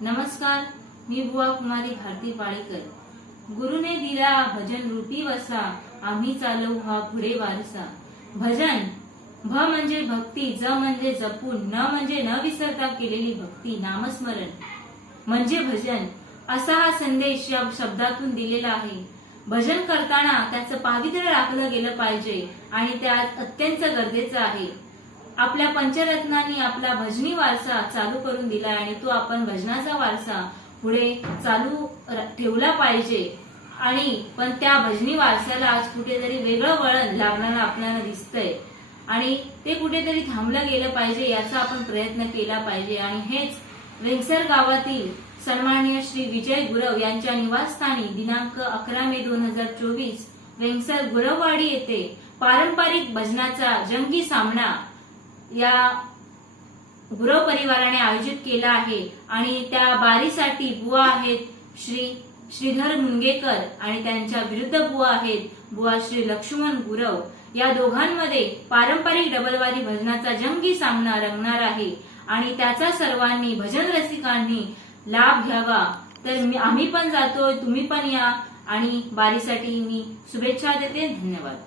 नमस्कार, मी बुवा कुमारी भारती पाळीकर। गुरुने दिला भजन रूपी वसा, आम्ही चालवू हा पुढे वारसा। भजन भ म्हणजे भक्ती, ज म्हणजे जपून, न म्हणजे न विसरता केलेली भक्ती, नामस्मरण म्हणजे भजन, असा हा संदेश या शब्दातून दिलेला आहे। भजन करताना त्याचं पावित्र्य राखलं गेलं पाहिजे आणि त्यात अत्यंत गरजेचं आहे। आपल्या पंचरत्नांनी आपला भजनी वारसा चालू करून दिला आणि तो आपण भजनाचा वारसा पुढे चालू ठेवला पाहिजे। आणि पण त्या भजनी वारसाला आज कुठेतरी वेगळं वळण लागणारा आपल्याला दिसतंय आणि ते कुठेतरी थांबलं गेलं पाहिजे, याचा आपण प्रयत्न केला पाहिजे। आणि हेच वेंगसर गावातील सन्माननीय श्री विजय गुरव यांच्या निवासस्थानी दिनांक 11 मे 2024 वेंगसर गुरववाडी येथे पारंपरिक भजनाचा जंगी सामना या गुरव परिवाराने आयोजित केला आहे। आणि त्या बारीसाठी बुवा आहेत श्री श्रीधर मुनगेकर आणि त्यांच्या विरुद्ध बुवा आहेत बुवा श्री लक्ष्मण गुरव। या दोघांमध्ये पारंपरिक डबलवारी भजनाचा जंगी सामना रंगणार आहे आणि त्याचा सर्वांनी भजन रसिकांनी लाभ घ्यावा। तर आम्ही पण जातोय, तुम्ही पण या आणि बारीसाठी मी शुभेच्छा देते। धन्यवाद।